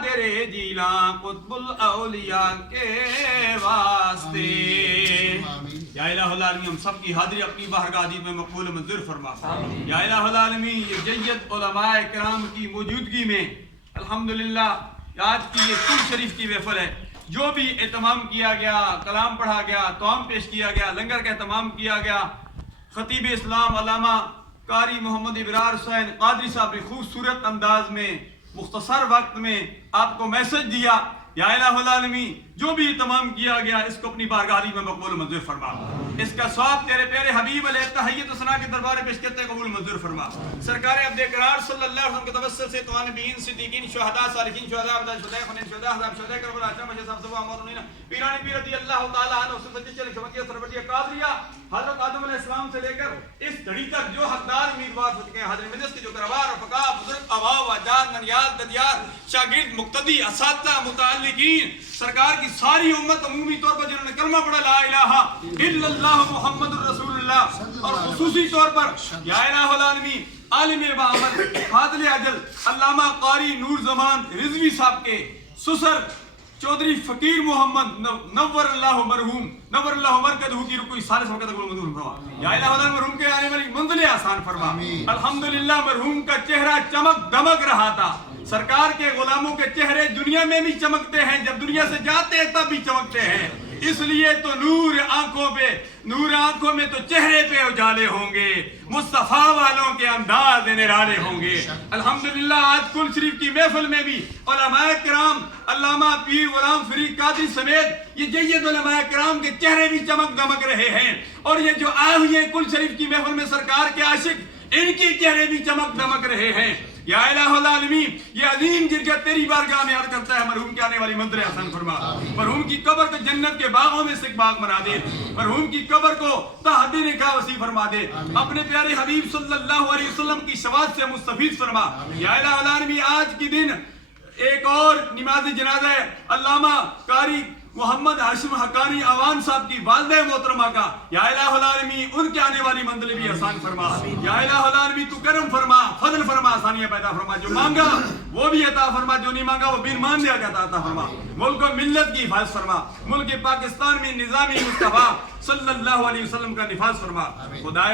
قادر جیلاں قطب الاولیاء کے واسطے. یا الہ العالمین ہم سب کی حاضری اپنی بارگاہ میں مقبول و منظور فرما. یا الہ العالمین یہ جید علماء کرام کی موجودگی میں الحمدللہ آج کی یہ کل شریف کی محفل ہے. جو بھی اہتمام کیا گیا، کلام پڑھا گیا، توام پیش کیا گیا، لنگر کا اہتمام کیا گیا، خطیب اسلام علامہ قاری محمد ابرار حسین قادری صاحب نے خوبصورت انداز میں مختصر وقت میں آپ کو میسج دیا. یا الہ العالمین جو بھی اہتمام کیا گیا اس کو اپنی بارگاہ میں مقبول منظور فرما. اس کا ثواب تیرے پیارے حبیب علیہ تحیت و ثنا کے دربار پیش کرتے قبول منظور فرما. سرکار عبد قرار صلی اللہ علیہ وسلم کے توسل سے تو نبیین صدیقین شہداء صالحین شہداء ابدال شہداء خنین شہداء حضرات شہداء کربلا شاہ مجھے صاحب صبح امور انہیں پیرانی پیر رضی اللہ تعالیٰ عنہ سے سچے چلے شمکیہ سربتیہ قادریہ حضرت آدم علیہ السلام سے لے کر اس گھڑی تک جو حقدار امیدوار ہو چکے ہیں حاضر مجلس کے جو کروار اور فقہ بزرگ آبا و اجداد ننیال ددیار شاگرد مقتدی اساتذہ متعلقین سرکار کی ساری امت عمومی طور پر جنہوں نے کلمہ پڑھا لا الہ الا اللہ محمد الرسول اللہ اور خصوصی طور پر یا الہ العالمین عالم بعمل فاضل اجل علامہ قاری نور زمان رضوی صاحب کے سسر چودھری فقیر محمد نور اللہ مرحوم نور اللہ مرکزہ کی رکوع ثالث وقت قبول منظور فرما. یا الہ العالمین مرحوم کے آنے والی منزل آسان فرما. الحمدللہ مرحوم کا چہرہ چمک دمک رہا تھا. سرکار کے غلاموں کے چہرے دنیا میں بھی چمکتے ہیں، جب دنیا سے جاتے ہیں تب بھی چمکتے ہیں. اس لیے تو نور آنکھوں میں تو چہرے پہ اجالے ہوں گے، مصطفیٰ والوں کے انداز نرالے ہوں گے. الحمدللہ آج کل شریف کی محفل میں بھی علماء کرام علامہ پیر غلام فرید قادری سمیت یہ جید علماء کرام کے چہرے بھی چمک دمک رہے ہیں. اور یہ جو آئے ہوئے کل شریف کی محفل میں سرکار کے عاشق ان کے چہرے بھی چمک دمک رہے ہیں. یا الہ العالمین یہ عظیم جرگہ تیری بارگاہ میں عرض کرتا ہے مرحوم کے آنے والی منزل حسن فرما. مرحوم کی قبر کو جنت کے باغوں میں سے ایک باغ بنا دے. مرحوم کی قبر کو تحدی نکاح وسیع فرما دے. اپنے پیارے حبیب صلی اللہ علیہ وسلم کی شفاعت سے مستفید فرما. یا الہ العالمین آج کی دن ایک اور نماز جنازہ علامہ قاری محمد ہاشم حقانی عوان صاحب کی والدہ محترمہ کا. یا الہ العالمین ان کے آنے والی منزل بھی آسان فرما. یا الہ العالمین تو کرم فرما، فضل فرما، آسانیاں پیدا فرما. جو مانگا وہ بھی عطا فرما، جو نہیں مانگا وہ بن مان دیا جاتا عطا فرما. ملک و ملت کی حفاظت فرما. ملک پاکستان میں نظام مصطفیٰ صلی اللہ علیہ وسلم کا نفاذ فرما. خدایا